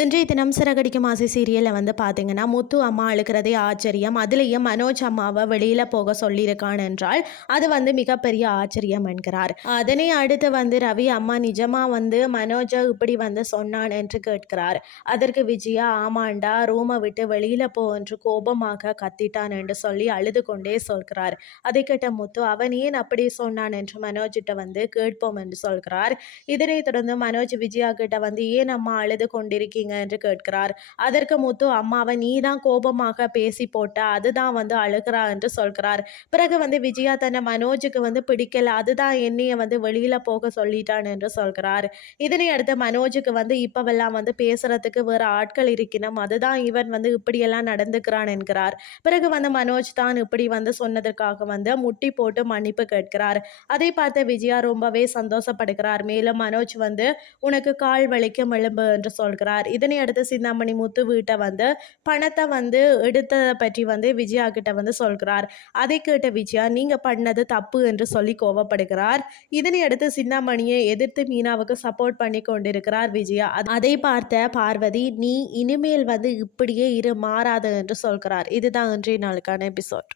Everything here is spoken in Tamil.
இன்றைய தினம் சிறகடிக்கும் ஆசை சீரியலில் வந்து பார்த்தீங்கன்னா முத்து அம்மா அழுக்கிறதே ஆச்சரியம். அதுலேயும் மனோஜ் அம்மாவை வெளியில் போக சொல்லியிருக்கான் என்றால் அது வந்து மிகப்பெரிய ஆச்சரியம் என்கிறார். அதனை அடுத்து வந்து ரவி அம்மா நிஜமாக வந்து மனோஜை இப்படி வந்து சொன்னான் என்று கேட்கிறார். அதற்கு விஜயா ஆமாண்டா ரூமை விட்டு வெளியில் போ என்று கோபமாக கத்திட்டான் என்று சொல்லி அழுது கொண்டே சொல்கிறார். அதை கேட்ட முத்து அவன் ஏன் அப்படி சொன்னான் என்று மனோஜிட்ட வந்து கேட்போம் என்று சொல்கிறார். இதனைத் தொடர்ந்து மனோஜ் விஜயா கிட்ட வந்து ஏன் அம்மா அழுது கொண்டிருக்கீங்க? என்று கேட்கிறார். அதற்கு முத்து அம்மாவை நீ தான் கோபமாக பேசி போட்ட அதுதான் வந்து அழுகிறா என்று சொல்கிறார். பிறகு வந்து விஜயா தன்னை மனோஜுக்கு வந்து பிடிக்கல அதுதான் என்னைய வந்து வெளியில போக சொல்லிட்டான் என்று சொல்கிறார். இதனை அடுத்து மனோஜுக்கு வந்து இப்பவெல்லாம் வந்து பேசுறதுக்கு வேற ஆட்கள் இருக்கணும் அதுதான் இவன் வந்து இப்படியெல்லாம் நடந்துக்கிறான் என்கிறார். பிறகு வந்து மனோஜ் தான் இப்படி வந்து சொன்னதற்காக வந்து முட்டி போட்டு மன்னிப்பு கேட்கிறார். அதை பார்த்த விஜயா ரொம்பவே சந்தோஷப்படுகிறார். மேலும் மனோஜ் வந்து உனக்கு கால் வலிக்கும் எலும்பு என்று சொல்கிறார். இதனை அடுத்து சிந்தாமணி முத்து வீட்டை வந்து பணத்தை வந்து எடுத்ததை பற்றி வந்து விஜயா கிட்ட வந்து சொல்கிறார். அதை கேட்ட விஜயா நீங்க பண்ணது தப்பு என்று சொல்லி கோவப்படுகிறார். இதனை அடுத்து சிந்தாமணியை எதிர்த்து மீனாவுக்கு சப்போர்ட் பண்ணி கொண்டிருக்கிறார் விஜயா. அதை பார்த்த பார்வதி நீ இனிமேல் வந்து இப்படியே இரு மாறாது என்று சொல்கிறார். இதுதான் இன்றைய நாளுக்கான எபிசோட்